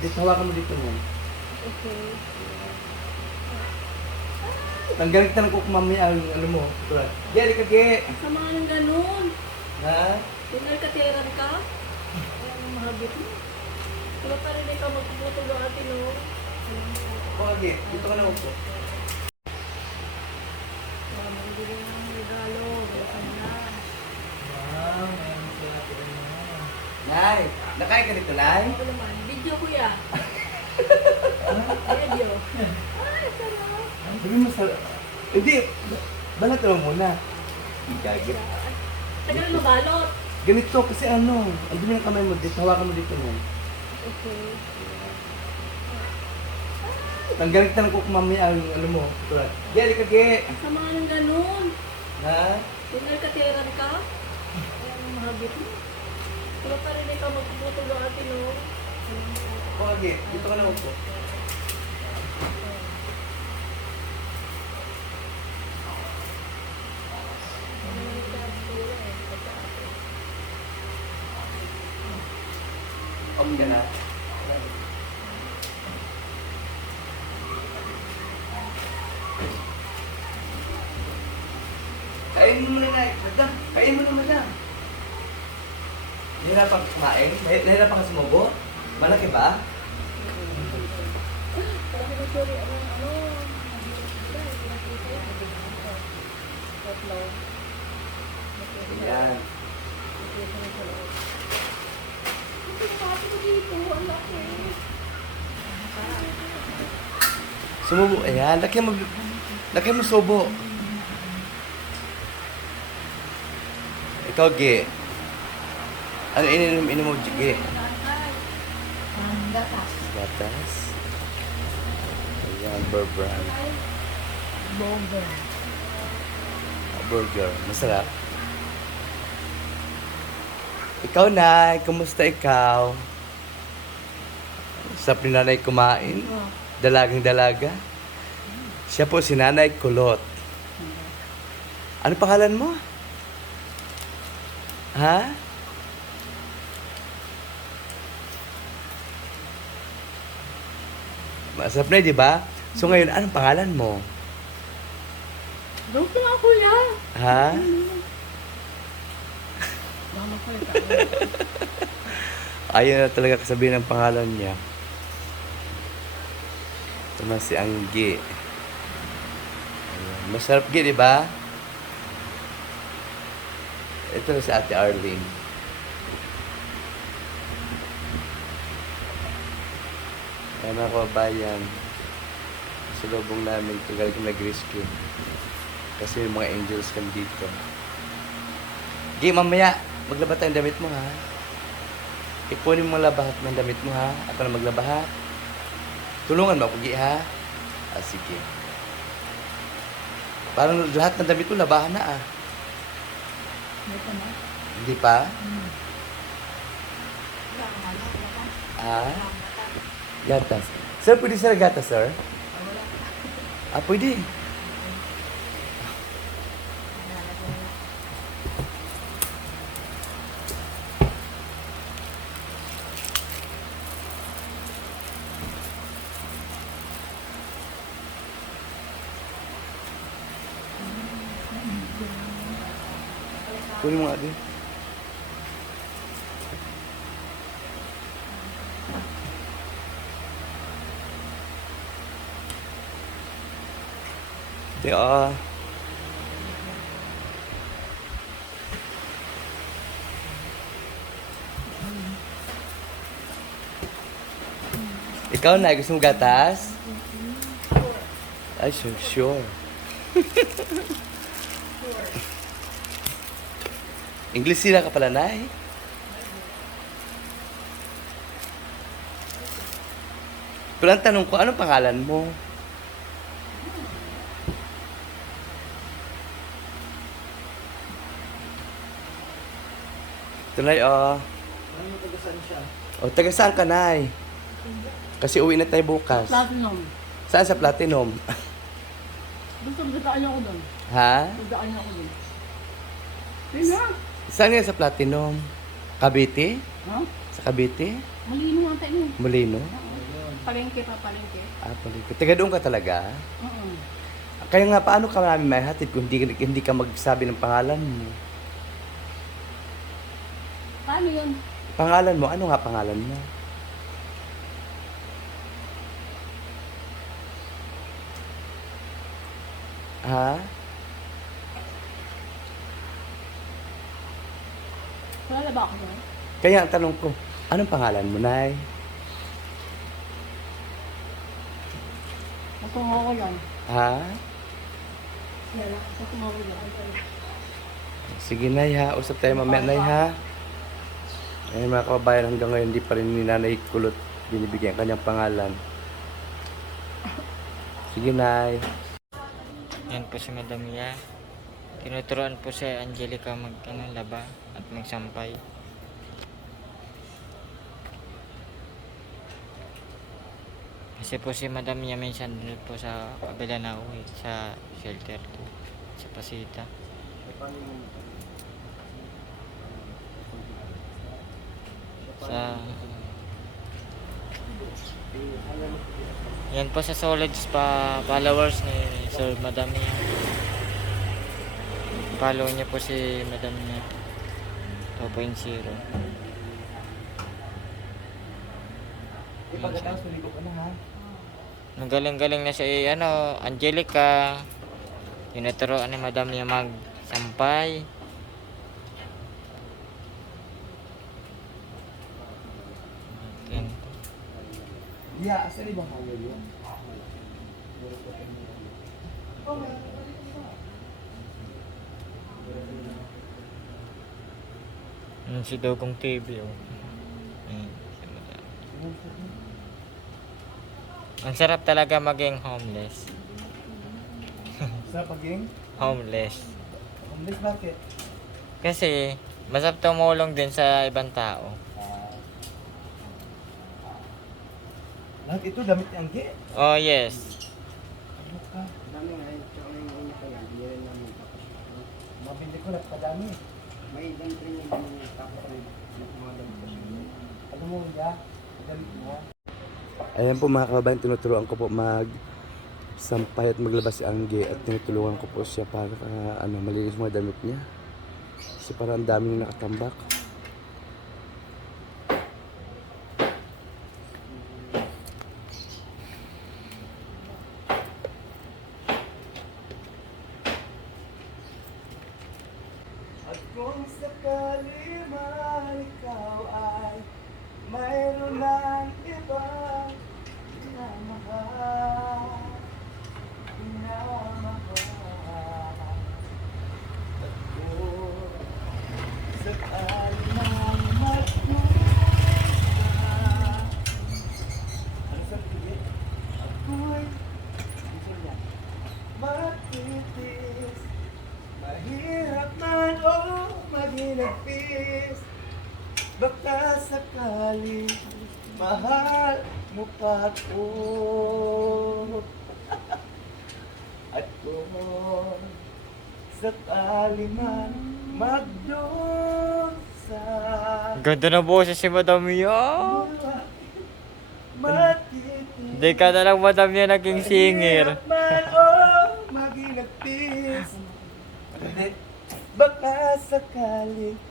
Dito, hawakan mo dito mo. Okay. Tanggalin kita ng cook mamaya ang ano mo. Tulad. Geri ka, ge. Sama nga ng ganun. Ha? Pinarkateran ka. Ay, ang mahabit mo. Wala pa rin ikaw magpuputo ng atin, no? Oo, ge. Dito ka na upo. Bibili ng regalo. Wala na. Wow, mayroon sila Nay, nakain ka dito, Nay? Ako naman. Video ko ya. Video. Ay, sarap. Sabi mo sa... Hindi, balat mo muna. Gagit. Tagal mo balot. Ganito kasi ano, ang dumi ng kamay mo dito, hawakan mo dito mo. Okay. Tanggalin kita ng cook mamaya ang ano mo. Tulad. Geri ka, ge. Sama nga ng ganun. Ha? Pinarkateran ka. Ay, ang mahabit mo. Wala pa rin ikaw magpuputo ng atin, no? Ge. Dito ka na upo. Okay ka na? Kain mo muna na, madam. Kain mo na, madam. Nahirapan kumain? Nah- Nahirapan ka sumubo? Malaki ba? Parang sorry. Tatlo. Yan. Pati ko dito, ang laki. Sumubo. Ayan, laki mo. Laki mo subo. Ikaw, Gi. Ano ininom ininom mo, Gi? Gatas. Gatas. Ayan, burger. Boga. Burger. Masarap. Ikaw, Nay. Kumusta ikaw? Sa nanay kumain? Dalagang dalaga? Siya po si Nanay Kulot. Ano pangalan mo? Ha? Masarap na, di ba? So ngayon, anong pangalan mo? Doon ka kuya. Ha? Mama ko yung Ayaw na talaga kasabihin ng pangalan niya. Ito na si Anggi. Ayan. Masarap gi, di ba? Ito na si Ate Arlene. Ayan mga kababayan. Sa lubong namin ito galing nag-rescue. Kasi yung mga angels kan dito. Gi, mamaya, maglaba tayong damit mo ha. Ipunin mo labahat ng damit mo ha. Ako na maglaba ha. Tulungan mo ako, Gi ha. Ah, sige. Parang lahat ng damit mo labahan na ah. Dito na. Hindi pa? Ah? Gatas. Sir, pwede sir gatas, sir? Ah, pwede. Kunin mo nga din. Di ah. Ikaw na, gusto mo gatas? Ay, sure, sure. English sila ka pala, Nay. Pero ang tanong ko, anong pangalan mo? Ito, Nay, oh. Ano tagasan siya? O, taga saan ka, Nay? Kasi uwi na tayo bukas. Platinum. Saan sa Platinum? Sa dadaan niya ako doon. ha? Niya ako doon. Na. Saan nga sa Platinum? Cavite? Ha? Sa Cavite? Malino nga tayo. Molino? Oo. palengke pa, palengke. Ah, palengke. Taga doon ka talaga? Oo. Kaya nga, paano ka namin may hatid kung hindi, hindi ka magsabi ng pangalan mo? Paano yun? Pangalan mo? Ano nga pangalan mo? Ha? Wala ba ako? Kaya ang tanong ko, anong pangalan mo, Nay? Natungo ko yun. Ha? Ko yun. Sige, Nay, ha? Usap tayo mamaya, Nay, ha? Ay, mga kababayan, hanggang ngayon, hindi pa rin ni Nanay Kulot binibigyan ang kanyang pangalan. Sige, Nay. Yan po si Madam Mia. Tinuturuan po si Angelica mag ano, at magsampay. Kasi po si Madam Mia minsan din po sa kabila na uwi sa shelter po, sa Pasita. Sa Yan po sa solids pa followers ni Sir Madam niya. Follow niyo po si Madam niya. 2.0. Ipagkatapos, maligo ka na, ha? Ang galing-galing na siya eh, ano, Angelica. Tinuturoan ni Madam niya mag-sampay. Yan. Yeah, asan ibang kayo yun? Yan si Dogong TV oh. Madam. Ang sarap talaga maging homeless. Sa paging? Homeless. Homeless bakit? Kasi, masarap tumulong din sa ibang tao. Lahat ito, damit ni Angge. Oh, yes. Ano ka? Dami nga yun, tsaka yung una pa yan, hindi rin namin tapos. Mabili ko, napakadami. May ibang training namin yung tapos na yung mga damit ko. Alam mo, ya, damit mo. Ayan po mga kababayan, tinuturuan ko po mag sampay at maglabas si Angge at tinutulungan ko po siya para ah, ano, malinis mga damit niya. Kasi parang ang daming nakatambak. Kung sakali man ikaw ay mayroon ng ibang minamahal, minamahal. At kung sakali man magdusa, ano sa tigit? Ako'y matitis Mahirap man o maginagpis Baka sakali mahal mo pa ako At kung sakali man magdusa Ganda na boses si Madam. Matitis Hindi ka na lang Madam Mia naging singer. Mahirap man